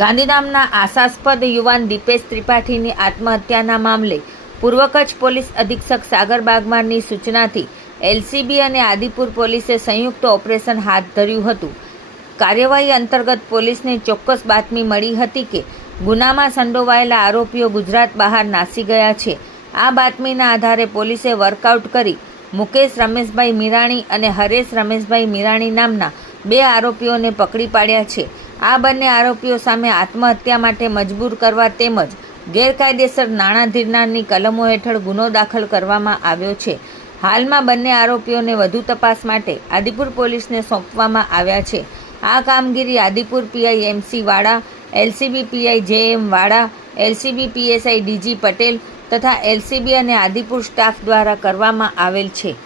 ગાંધીધામના આશાસ્પદ યુવાન દીપેશ ત્રિપાઠીની આત્મહત્યાના મામલે પૂર્વ કચ્છ પોલીસ અધિક્ષક સાગર બાગમારની સૂચનાથી એલસીબી અને આદિપુર પોલીસે સંયુક્ત ઓપરેશન હાથ ધર્યું હતું। કાર્યવાહી અંતર્ગત પોલીસને ચોક્કસ બાતમી મળી હતી કે ગુનામાં સંડોવાયેલા આરોપીઓ ગુજરાત બહાર નાસી ગયા છે। આ બાતમીના આધારે પોલીસે વર્કઆઉટ કરી મુકેશ રમેશભાઈ મીરાણી અને હરેશ રમેશભાઈ મીરાણી નામના 2 આરોપીઓને પકડી પાડ્યા છે। આ બંને આરોપીઓ સામે આત્મહત્યા માટે મજબૂર કરવા તેમજ ગેરકાયદેસર નાણાં ધીરનારની કલમો હેઠળ ગુનો દાખલ કરવામાં આવ્યો છે। હાલમાં બંને આરોપીઓને વધુ તપાસ માટે આદિપુર પોલીસને સોંપવામાં આવ્યા છે। આ કામગીરી આદિપુર પીઆઈ એમસી વાડા, એલસીબી પીઆઈ જેએમ વાડા, એલસીબી પીએસઆઈ ડીજી પટેલ તથા એલસીબી અને આદિપુર સ્ટાફ દ્વારા કરવામાં આવેલ છે।